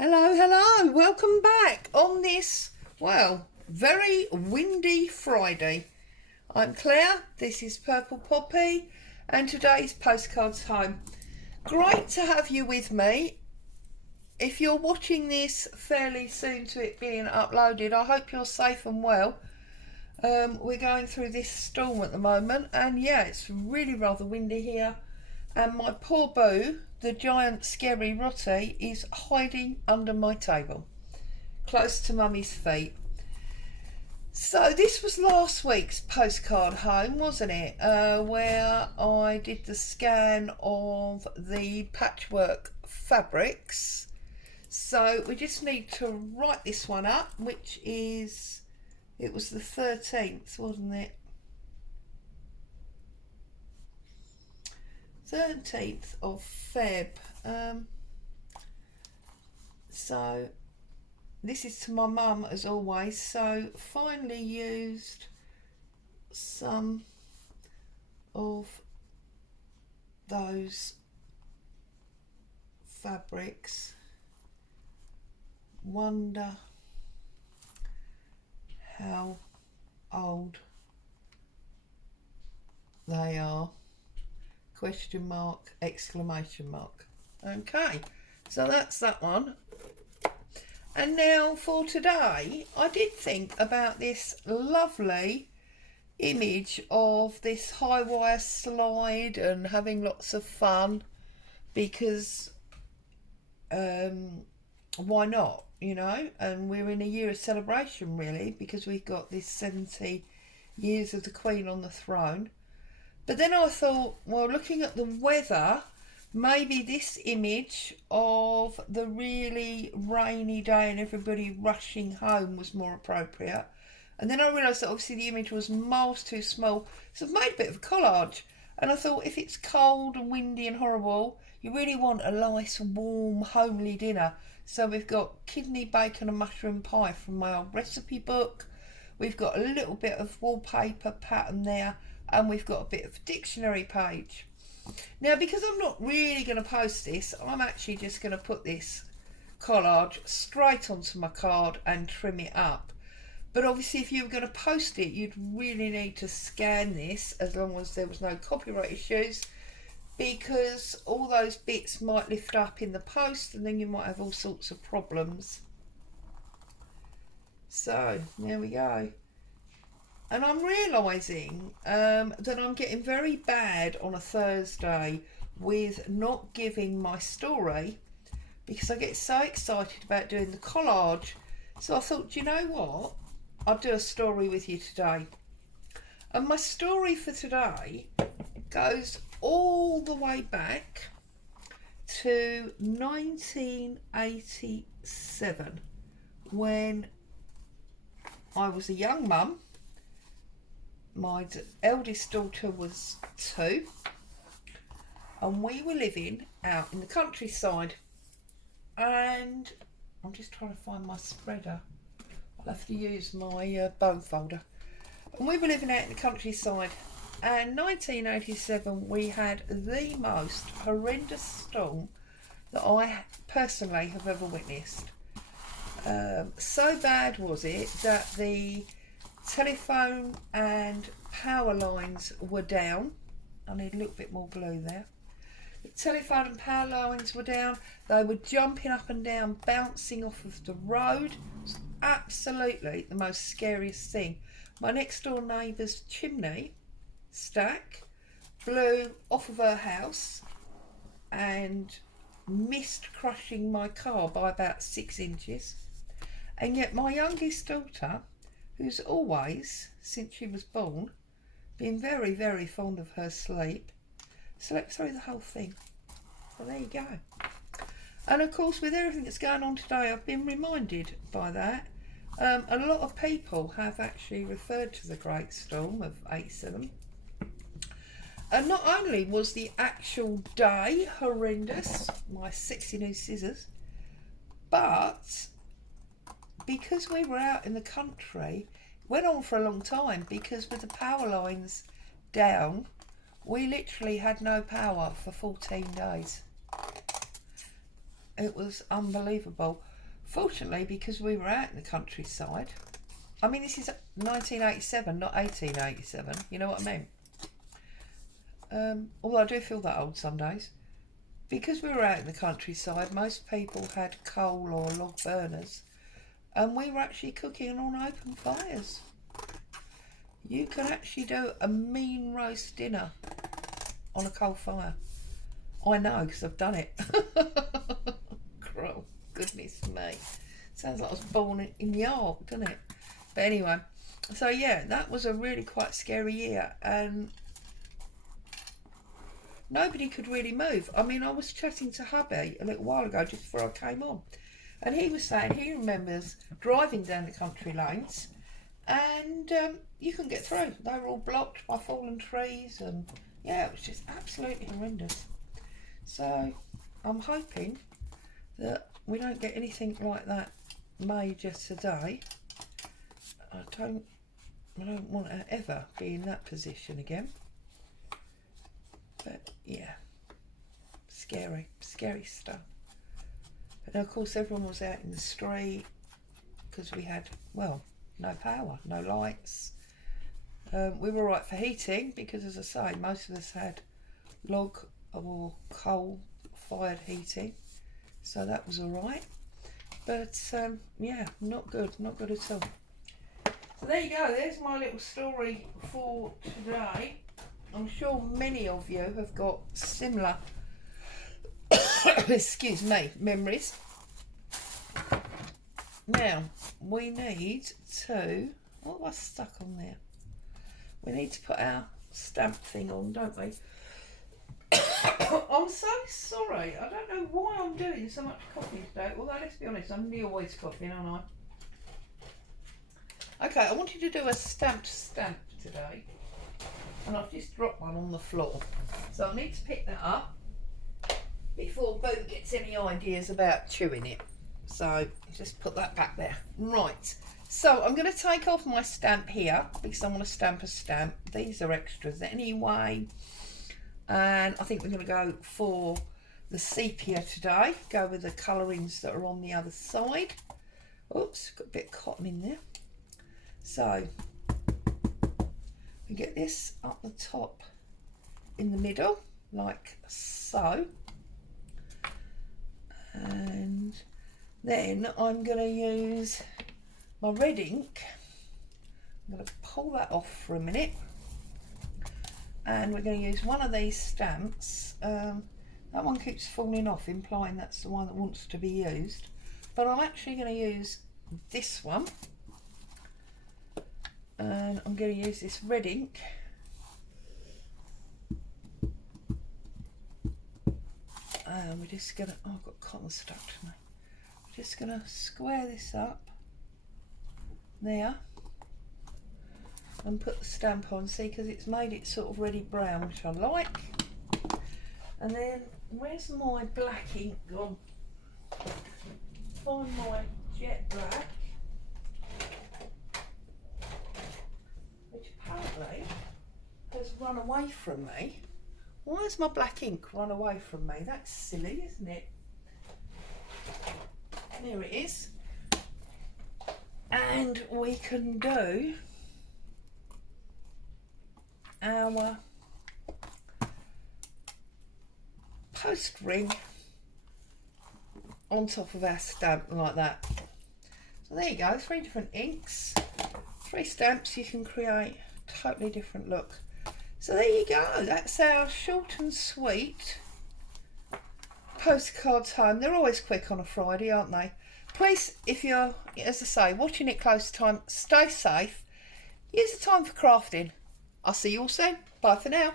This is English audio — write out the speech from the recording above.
Hello, hello, welcome back on this, very windy Friday. I'm Claire, this is Purple Poppy, and today's Postcards Home. Great to have you with me. If you're watching this fairly soon to it being uploaded, I hope you're safe and well. We're going through this storm at the moment, and yeah, it's really rather windy here. And my poor Boo, the giant scary Rotty, is hiding under my table, close to Mummy's feet. So this was last week's postcard home, wasn't it? Where I did the scan of the patchwork fabrics. So we just need to write this one up, which is, it was the 13th, wasn't it? 13th of Feb. So this is to my mum as always. So finally used some of those fabrics. Wonder how old they are. Question mark, exclamation mark. Okay, so that's that one. And now for today, I did think about this lovely image of this high wire slide and having lots of fun, because why not, you know? And we're in a year of celebration really, because we've got this 70 years of the Queen on the throne. But then I thought, well, looking at the weather, maybe this image of the really rainy day and everybody rushing home was more appropriate. And then I realised that obviously the image was miles too small, so I've made a bit of a collage. And I thought, if it's cold and windy and horrible, you really want a nice, warm, homely dinner. So we've got kidney bacon and mushroom pie from my old recipe book. We've got a little bit of wallpaper pattern there, and we've got a bit of dictionary page. Now, because I'm not really going to post this, I'm actually just going to put this collage straight onto my card and trim it up. But obviously, if you were going to post it, you'd really need to scan this, as long as there was no copyright issues, because all those bits might lift up in the post and then you might have all sorts of problems. So there we go. And I'm realising that I'm getting very bad on a Thursday with not giving my story, because I get so excited about doing the collage. So I thought, do you know what? I'll do a story with you today. And my story for today goes all the way back to 1987, when I was a young mum. My eldest daughter was 2, and we were living out in the countryside. And I'm just trying to find my spreader. I'll have to use my bone folder. And we were living out in the countryside, and 1987 we had the most horrendous storm that I personally have ever witnessed. So bad was it that the telephone and power lines were down. I need a little bit more glue there. The telephone and power lines were down. They were jumping up and down, bouncing off of the road. It was absolutely the most scariest thing. My next door neighbour's chimney stack blew off of her house and missed crushing my car by about 6 inches. And yet my youngest daughter, who's always, since she was born, been very, very fond of her sleep, slept through the whole thing. So there you go. And of course, with everything that's going on today, I've been reminded by that. A lot of people have actually referred to the Great Storm of 87. And not only was the actual day horrendous, my sexy new scissors, but because we were out in the country, it went on for a long time, because with the power lines down, we literally had no power for 14 days. it was unbelievable. Fortunately, because we were out in the countryside, I mean, this is 1987, not 1887, you know what I mean? Although I do feel that old some days. Because we were out in the countryside, most people had coal or log burners, and we were actually cooking on open fires. You can actually do a mean roast dinner on a coal fire. I know, because I've done it. Oh, goodness me. Sounds like I was born in the ark, doesn't it? But anyway, so yeah, that was a really quite scary year, and nobody could really move. I mean, I was chatting to hubby a little while ago, just before I came on, and he was saying he remembers driving down the country lanes, and you couldn't get through. They were all blocked by fallen trees, and yeah, it was just absolutely horrendous. So I'm hoping that we don't get anything like that major today. I don't want to ever be in that position again. But yeah, scary stuff. And of course everyone was out in the street because we had, well, no power, no lights. We were all right for heating because, as I say, most of us had log or coal fired heating, so that was all right. But yeah, not good at all. So there you go, there's my little story for today. I'm sure many of you have got similar excuse me, memories. Now we need to, what have I stuck on there? We need to put our stamp thing on, don't we? I'm so sorry, I don't know why I'm doing so much coughing today, although let's be honest, I'm nearly always coughing, aren't I? Okay, I wanted to do a stamped stamp today, and I've just dropped one on the floor, so I need to pick that up before Boo gets any ideas about chewing it. So just put that back there. Right, so I'm going to take off my stamp here because I want to stamp a stamp. These are extras anyway, and I think we're going to go for the sepia today, go with the colourings that are on the other side. Oops, got a bit of cotton in there. So we get this up the top in the middle like so, and then I'm going to use my red ink. I'm going to pull that off for a minute, and we're going to use one of these stamps. That one keeps falling off, implying that's the one that wants to be used, but I'm actually going to use this one, and I'm going to use this red ink. And we're just going to, oh, I've got cotton stuck to me. We're just going to square this up there and put the stamp on, see, because it's made it sort of reddy brown, which I like. And then where's my black ink gone? Find my jet black, which apparently has run away from me. Why has my black ink run away from me? That's silly, isn't it? There it is. And we can do our post ring on top of our stamp like that. So there you go, 3 different inks, 3 stamps. You can create a totally different look. So there you go, that's our short and sweet postcards home. They're always quick on a Friday, aren't they? Please, if you're, as I say, watching it close to time, stay safe, use the time for crafting. I'll see you all soon. Bye for now.